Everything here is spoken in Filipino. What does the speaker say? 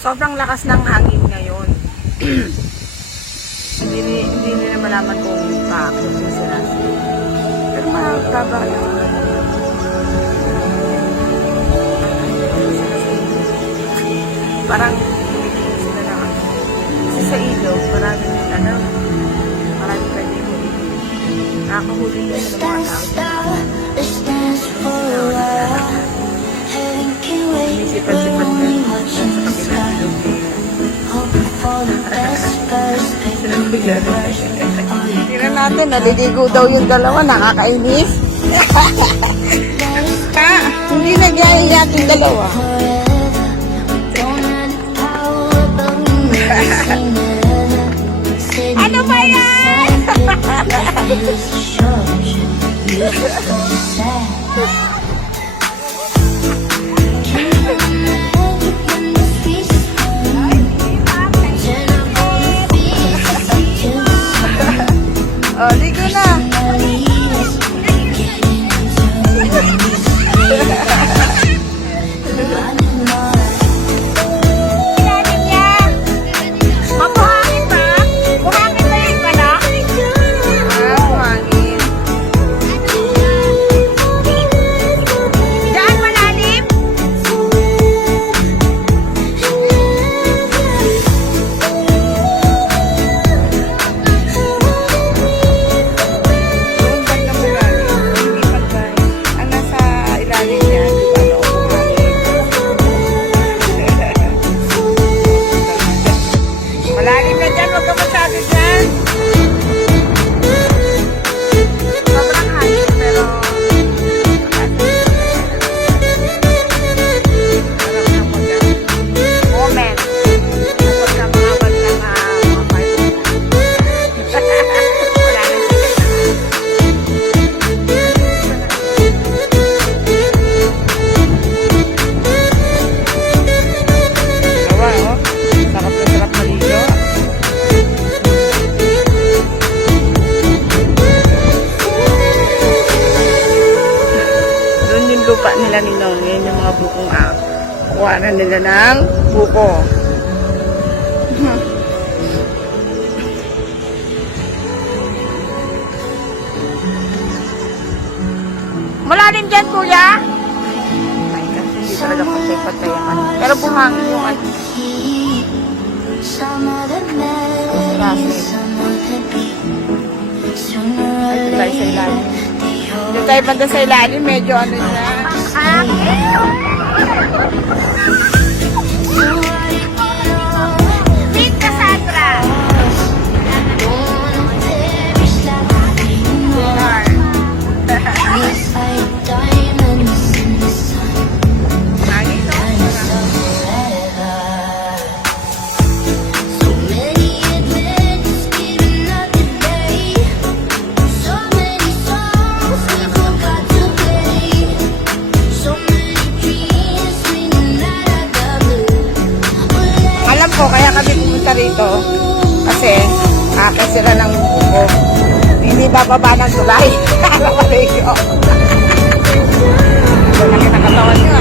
Sobrang lakas ng hangin ngayon. hindi nila malaman kung bakit sila. Pero mahaba lang. Parang sila na kasi sa ilog, maraming pwede mo. Nakakahuli yan sa mga tao. Sipad-sipad na sa kapilang ilog. Tingnan natin, naliligo daw yung dalawa, nakakainis. Hindi nagyayayat yung dalawa. Ano ba yan? Oh, ligo na. Lupa nila ninong, yan yung mga bukong kuha na nila ng buko. Malalim dyan, kuya? Ay, kasi hindi talaga patay-patay ang ano. Pero buhangin yung ano. Ito tayo sa ilalim. Dito tayo banda sa ilalim, medyo ano na. Big Cassandra! Kaya kami pumunta rito kasi akin sila ng buko. Hindi bababa ng tulay. Alam mo rin yun. Ito na kinakatawan nyo.